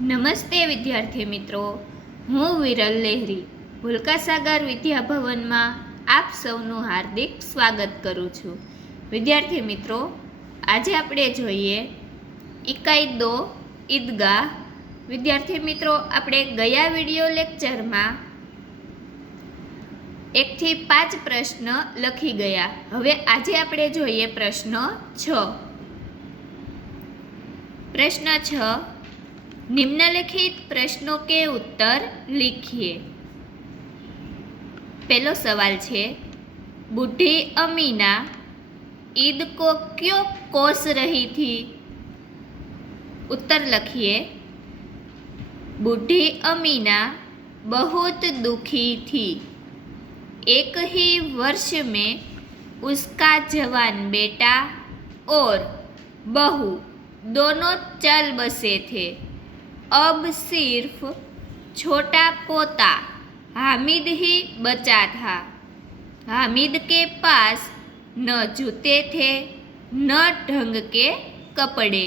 નમસ્તે વિદ્યાર્થી મિત્રો, હું વિરલ લહેરી ભૂલકા સાગર વિદ્યાભવનમાં આપ સૌનું હાર્દિક સ્વાગત કરું છું। વિદ્યાર્થી મિત્રો, આજે આપણે જોઈએ ઇકાઈ દો ઈદગાહ। વિદ્યાર્થી મિત્રો, આપણે ગયા વિડિયો લેક્ચરમાં 1 થી 5 પ્રશ્ન લખી ગયા। હવે આજે આપણે જોઈએ પ્રશ્ન 6। प्रश्न 6, निम्नलिखित प्रश्नों के उत्तर लिखिए। पहलो सवाल है, बूढ़ी अमीना ईद को क्यों कोस रही थी? उत्तर लिखिए। बूढ़ी अमीना बहुत दुखी थी। एक ही वर्ष में उसका जवान बेटा और बहू दोनों चल बसे थे। अब सिर्फ छोटा पोता हामिद ही बचा था। हामिद के पास न जूते थे न ढंग के कपड़े।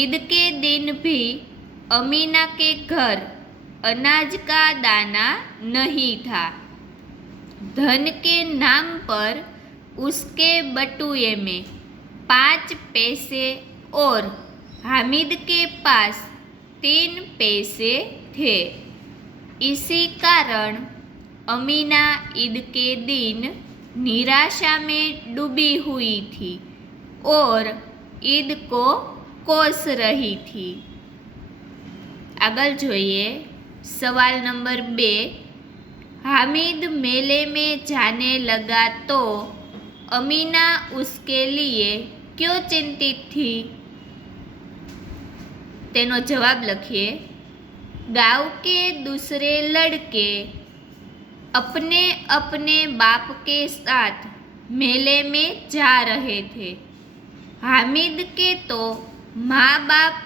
ईद के दिन भी अमीना के घर अनाज का दाना नहीं था। धन के नाम पर उसके बटुए में 5 पैसे और हामिद के पास 3 पैसे थे। इसी कारण अमीना ईद के दिन निराशा में डूबी हुई थी और ईद को कोस रही थी। आगल जोइए सवाल नंबर 2। हामिद मेले में जाने लगा तो अमीना उसके लिए क्यों चिंतित थी? तेनो जवाब लिखिए। गांव के दूसरे लड़के अपने अपने बाप के साथ मेले में जा रहे थे। हामिद के तो माँ बाप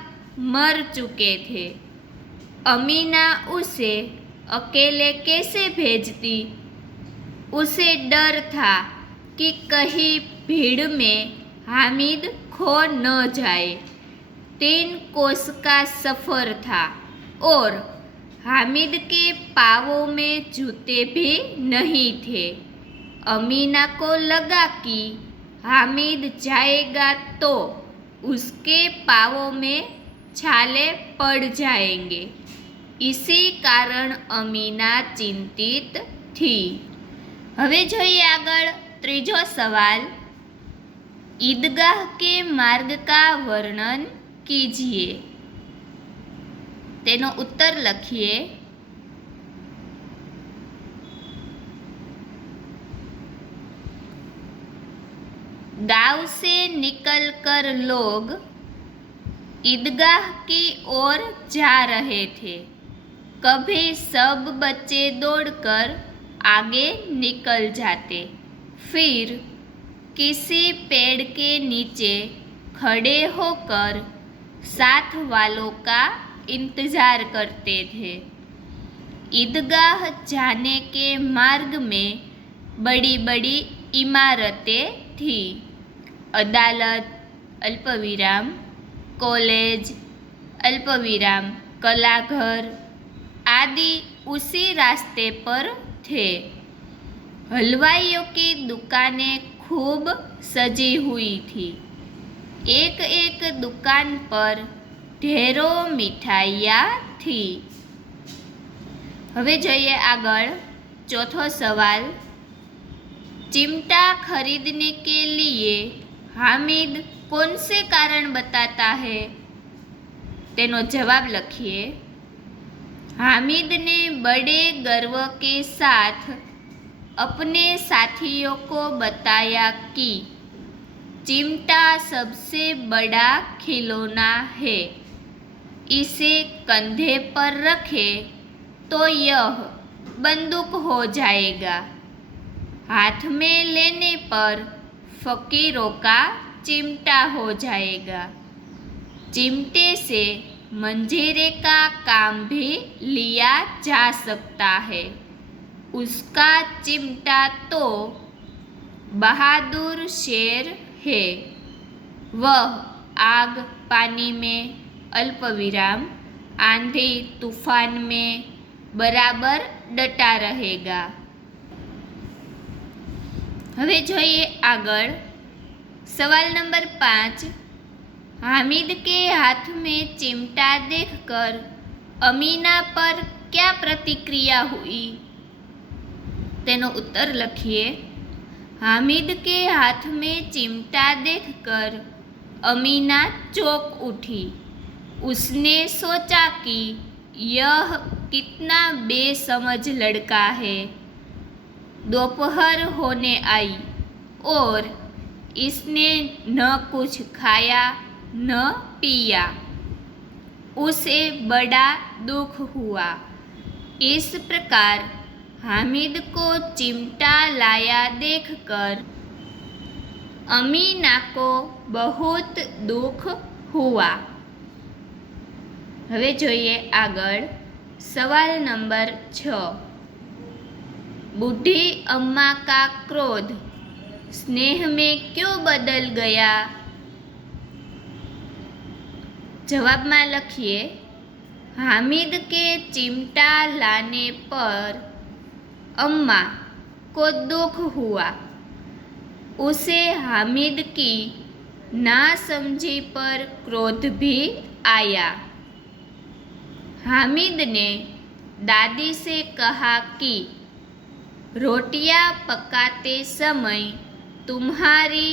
मर चुके थे। अमीना उसे अकेले कैसे भेजती? उसे डर था कि कहीं भीड़ में हामिद खो न जाए। 3 कोस का सफ़र था और हामिद के पाँवों में जूते भी नहीं थे। अमीना को लगा कि हामिद जाएगा तो उसके पाँवों में छाले पड़ जाएंगे। इसी कारण अमीना चिंतित थी। हवे जोइए आगळ त्रीजो सवाल। ईदगाह के मार्ग का वर्णन कीजिए। तेनो उत्तर लिखिए। गांव से निकलकर लोग ईदगाह की ओर जा रहे थे। कभी सब बच्चे दौड़कर आगे निकल जाते, फिर किसी पेड़ के नीचे खड़े होकर साथ वालों का इंतज़ार करते थे। ईदगाह जाने के मार्ग में बड़ी बड़ी इमारतें थी। अदालत अल्पविराम, कॉलेज अल्पविराम, कलाघर आदि उसी रास्ते पर थे। हलवाइयों की दुकानें खूब सजी हुई थी। एक एक दुकान पर ढेरों मिठाइयाँ थी। हवे जोइए आगळ चौथो सवाल। चिमटा खरीदने के लिए हामिद कौन से कारण बताता है? तेनो जवाब लिखिए। हामिद ने बड़े गर्व के साथ अपने साथियों को बताया कि चिमटा सबसे बड़ा खिलौना है। इसे कंधे पर रखे तो यह बंदूक हो जाएगा। हाथ में लेने पर फकीरों का चिमटा हो जाएगा। चिमटे से मंजीरे का काम भी लिया जा सकता है। उसका चिमटा तो बहादुर शेर है। वह आग पानी में अल्पविराम आंधी तूफान में बराबर डटा रहेगा। હવે જોઈએ આગળ सवाल नंबर 5। हामिद के हाथ में चिमटा देखकर अमीना पर क्या प्रतिक्रिया हुई? तेनो उत्तर लखिए। हामिद के हाथ में चिमटा देखकर अमीना चौंक उठी। उसने सोचा कि यह कितना बेसमझ लड़का है। दोपहर होने आई और इसने न कुछ खाया न पिया। उसे बड़ा दुख हुआ। इस प्रकार हामिद को चिमटा लाया देखकर अमीना को बहुत दुख हुआ। હવે જોઈએ આગળ सवाल नंबर 6। बूढ़ी अम्मा का क्रोध स्नेह में क्यों बदल गया? जवाब में लखिए। हामिद के चिमटा लाने पर अम्मा को दुख हुआ। उसे हामिद की नासमझी पर क्रोध भी आया। हामिद ने दादी से कहा कि रोटियां पकाते समय तुम्हारी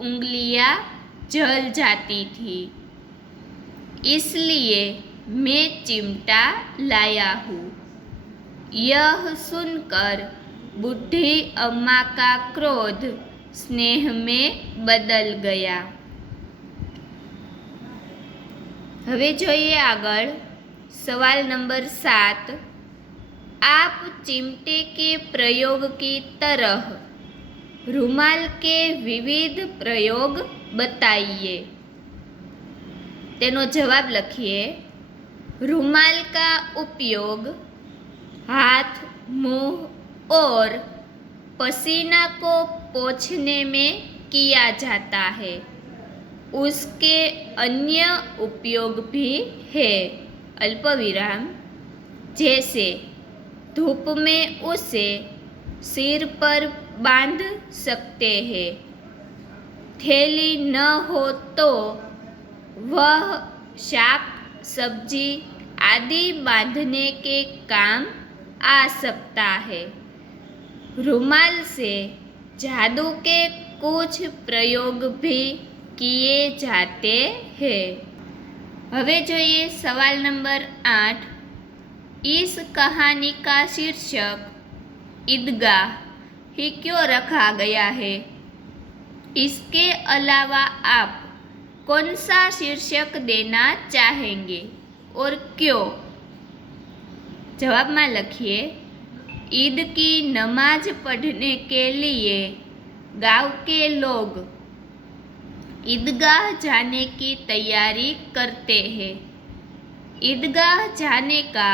उंगलियां जल जाती थी, इसलिए मैं चिमटा लाया हूँ। यह सुनकर बूढ़ी अम्मा का क्रोध स्नेह में बदल गया। હવે જોઈએ આગળ सवाल नंबर 7। आप चिमटे के प्रयोग की तरह रुमाल के विविध प्रयोग बताइए। तेनो जवाब लखिए। रुमाल का उपयोग हाथ, मुंह और पसीना को पोंछने में किया जाता है। उसके अन्य उपयोग भी है अल्पविराम, जैसे धूप में उसे सिर पर बांध सकते हैं। थैली न हो तो वह शाक सब्जी आदि बांधने के काम आ सकता है। रुमाल से जादू के कुछ प्रयोग भी किए जाते हैं। હવે જોઈએ सवाल नंबर 8। इस कहानी का शीर्षक ईदगाह ही क्यों रखा गया है? इसके अलावा आप कौन सा शीर्षक देना चाहेंगे और क्यों? जवाब में लखिए। ईद की नमाज पढ़ने के लिए गांव के लोग ईदगाह जाने की तैयारी करते हैं। ईदगाह जाने का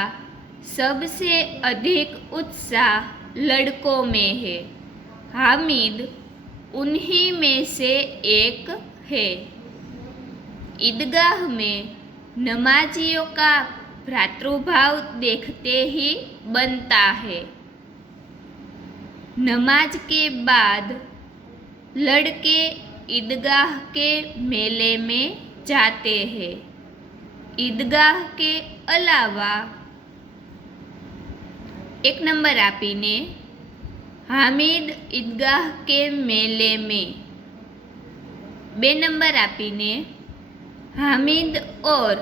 सबसे अधिक उत्साह लड़कों में है। हामिद उन्हीं में से एक है। ईदगाह में नमाजियों का भ्रातृभाव देखते ही बनता है। नमाज के बाद लड़के ईदगाह के मेले में जाते हैं। ईदगाह के अलावा 1 नंबर आपीने हामिद ईदगाह के मेले में, 2 नंबर आपीने हामिद और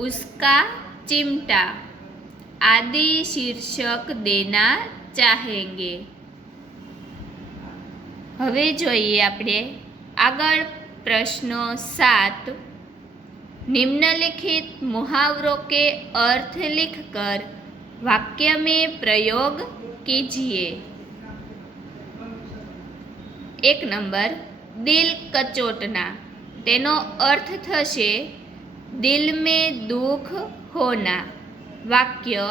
उसका चिमटा आदि शीर्षक देना चाहेंगे। હવે જોઈએ આપણે આગળ પ્રશ્નો 7। निम्नलिखित मुहावरों के अर्थ लिखकर वाक्य में प्रयोग कीजिए। 1 नंबर दिल कचोटना, तेनो अर्थ थशे दिल में दुख होना। वाक्य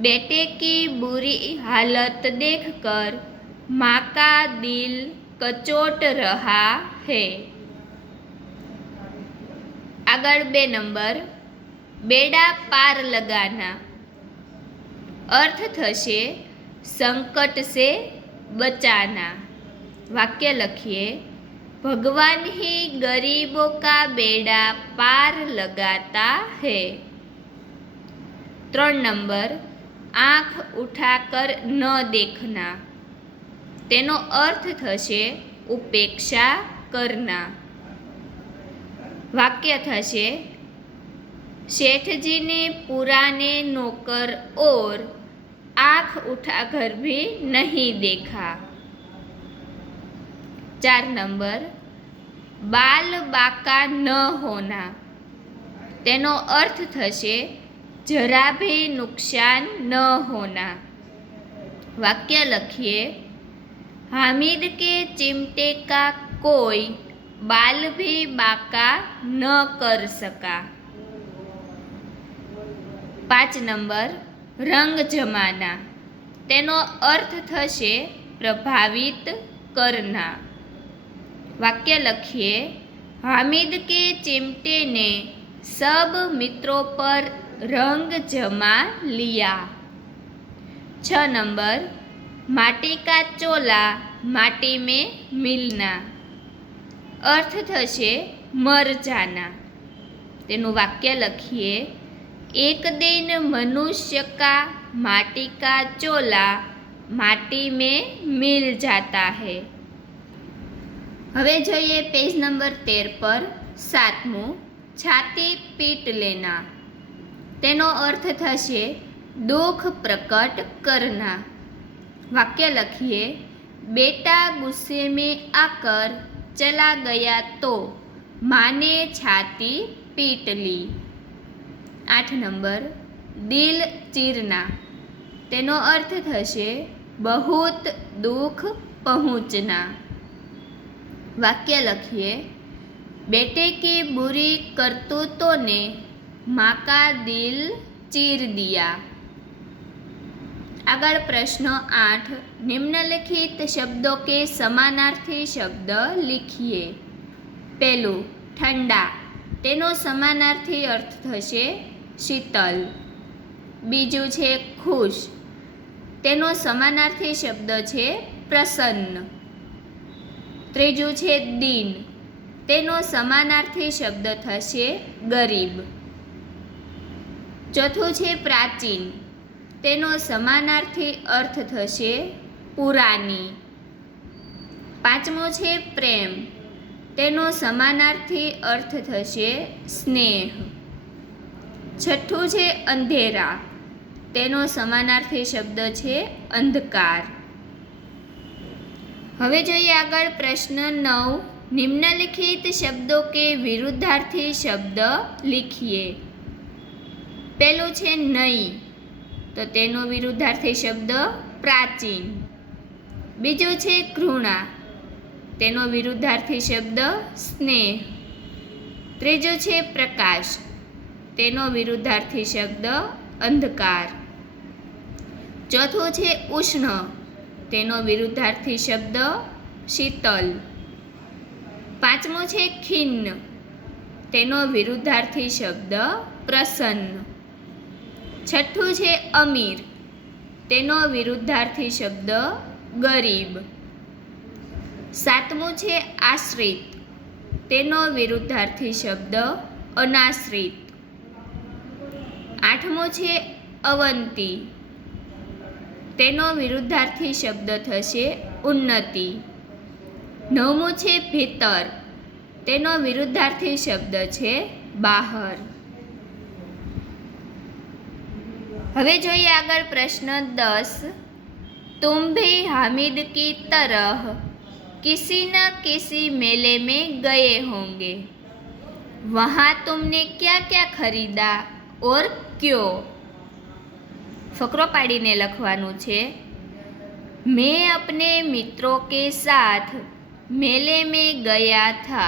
बेटे की बुरी हालत देखकर माँ का दिल कचोट रहा है। आगळ 2 नंबर बेड़ा पार लगाना। अर्थ थशे संकट से बचाना। वाक्य लखिए, भगवान ही गरीबों का बेड़ा पार लगाता है। 3 नंबर, आँख उठाकर न देखना। तेनो अर्थ थशे उपेक्षा करना। वाक्य थशे, सेठ जी ने पुराने नौकर और आँख उठाकर भी नहीं देखा। 4 नंबर, बाल बाका न होना। तेनो अर्थ थशे जरा भी नुकसान न होना। वाक्य लखिए, हामिद के चिमटे का कोई बाल भी बाका न कर सका। 5 नंबर, रंग जमाना। तेनो अर्थ थशे प्रभावित करना। वाक्य लखिए, हामिद के चिमटे ने सब मित्रों पर रंग जमा लिया। 6 नंबर, माटी का चोला माटी में मिलना। अर्थ थशे मर जाना। तेनु वाक्य लखिए, एक दिन मनुष्य का माटी का चोला माटी में मिल जाता है। हवे जोईए पेज नंबर 13 पर 7मु, छाती पीट लेना। तेनो अर्थ थशे दुख प्रकट करना। वाक्य लखिए, बेटा गुस्से में आकर चला गया तो माँ ने छाती पीट ली। 8 नंबर, दिल चीरना। तेनो अर्थ थशे बहुत दुख पहुँचना। वाक्य लखिए, बेटे की बुरी करतूतों ने माँ का दिल चीर दिया। आगळ प्रश्न 8, निम्नलिखित शब्दों के समानार्थी शब्द लिखिए। पहलू, ठंडा। तेनो समानार्थी अर्थ थशे शीतल। बीजू छे खुश। तेनो समानार्थी शब्द छे प्रसन्न। त्रीजू छे दीन। तेनो समानार्थी शब्द थशे गरीब। चौथुं छे प्राचीन। तेनो समानार्थी अर्थ थशे पुरानी। 5मो छे प्रेम। तेनो समानार्थी अर्थ थशे स्नेह। 6ठुं छे अंधेरा। तेनो समानार्थी शब्द छे अंधकार। हवे जोईए आगळ प्रश्न 9, निम्नलिखित शब्दों के विरुद्धार्थी शब्द लिखिए। पहलू छे नई, तो तेनो विरुद्धार्थी शब्द प्राचीन। बीजो छे घृणा। तेनो विरुद्धार्थी शब्द स्नेह। त्रीजो छे प्रकाश। तेनो विरुद्धार्थी शब्द अंधकार। चौथुं छे उष्ण। तेनो विरुद्धार्थी शब्द शीतल। 5मो छे खिन्न। तेनो विरुद्धार्थी शब्द प्रसन्न। 6ठुं छे अमीर। तेनो विरुद्धार्थी शब्द गरीब। 7मु छे आश्रित। तेनो विरुद्धार्थी शब्द अनाश्रित। 8मो छे अवंती। तेनो विरुद्धार्थी शब्द थशे उन्नति। 9मु छे भीतर। तेनो विरुद्धार्थी शब्द छे बाहर। हवे जोईए आगळ प्रश्न 10, तुम भी हामिद की तरह किसी न किसी मेले में गए होंगे। वहाँ तुमने क्या क्या खरीदा और क्यों? फकरो पाड़ीने लखवानुं छे। मैं अपने मित्रों के साथ मेले में गया था।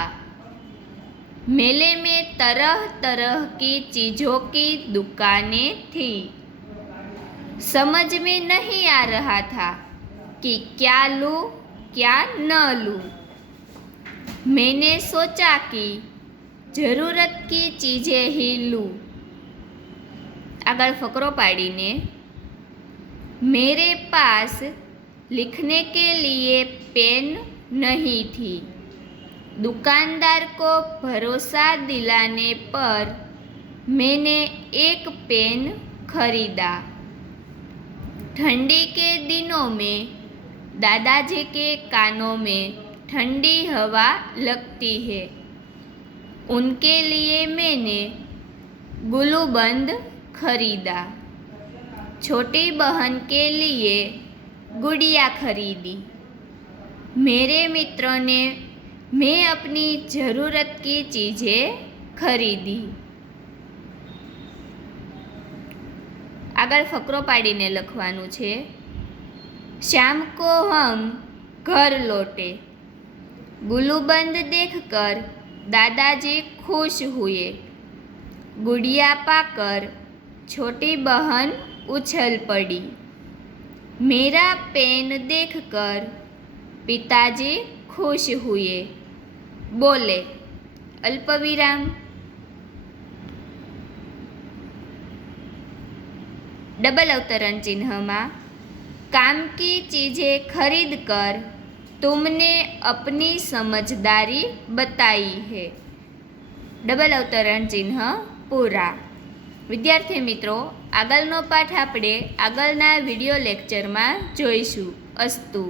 मेले में तरह तरह की चीज़ों की दुकानें थी। समझ में नहीं आ रहा था कि क्या लूँ क्या न लूँ। मैंने सोचा कि ज़रूरत की चीज़ें ही लूँ। આગળ ફકરો પાડીને मेरे पास लिखने के लिए पेन नहीं थी, दुकानदार को भरोसा दिलाने पर मैंने एक पेन खरीदा। ठंडी के दिनों में दादाजी के कानों में ठंडी हवा लगती है, उनके लिए मैंने गुलूबंद खरीदा। छोटी बहन के लिए गुड़िया खरीदी। मेरे मित्रों ने मैं अपनी ज़रूरत की चीज़ें खरीदी। आगळ फकरो पाड़ीने लखवानुं छे। शाम को हम घर लौटे, गुलूबंद देखकर दादाजी खुश हुए। गुड़िया पाकर छोटी बहन उछल पड़ी। मेरा पेन देखकर पिताजी खुश हुए। बोले अल्पविराम। डबल अवतरण चिन्ह में काम की चीज़ें खरीद कर तुमने अपनी समझदारी बताई है। डबल अवतरण चिन्ह पूरा। विद्यार्थी मित्रों, आगळनो पाठ आपणे आगळना विडियो लेक्चर में जोईशुं। अस्तु।